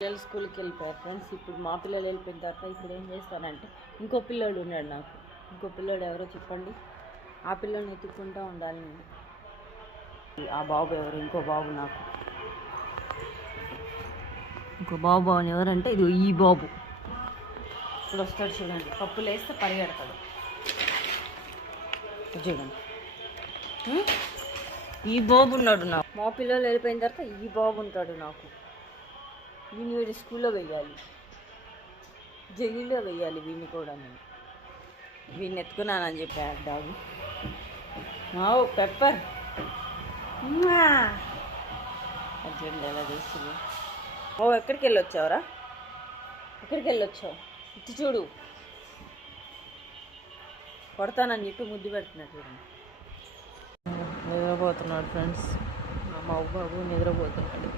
పిల్లలు స్కూల్కి వెళ్ళిపోయారు ఫ్రెండ్స్. ఇప్పుడు మా పిల్లలు వెళ్ళిపోయిన తర్వాత ఇప్పుడు ఏం చేస్తానంటే ఇంకో పిల్లోడు ఉన్నాడు నాకు. ఇంకో పిల్లోడు ఎవరో చెప్పండి. ఆ పిల్లోని ఎత్తుక్కుంటూ ఉండాలి నేను. ఆ బాబు ఎవరు? ఇంకో బాబు నాకు. ఇంకో బాబు అని ఎవరంటే ఇది ఈ బాబు. ఇప్పుడు వస్తాడు చూడండి. పప్పులు వేస్తే పరిగెడతాడు చూడండి. ఈ బాబు ఉన్నాడు నాకు. మా పిల్లలు వెళ్ళిపోయిన తర్వాత ఈ బాబు ఉంటాడు నాకు. వీడిని వీడి స్కూల్లో వెయ్యాలి, జైల్లో వెయ్యాలి వీడిని కూడా. నేను వీడిని ఎత్తుకున్నానని చెప్పాను డాగు. మావు పెప్పర్ చూడండి ఎలా చేస్తుంది. ఓ ఎక్కడికి వెళ్ళొచ్చావురా? ఎక్కడికి వెళ్ళొచ్చావు? ఇటు చూడు, కొడతానని చెప్పి ముద్దు పెడుతున్నాడు చూడండి. నిద్రపోతున్నాడు ఫ్రెండ్స్. మా బాబు నిద్రపోతున్నాడు.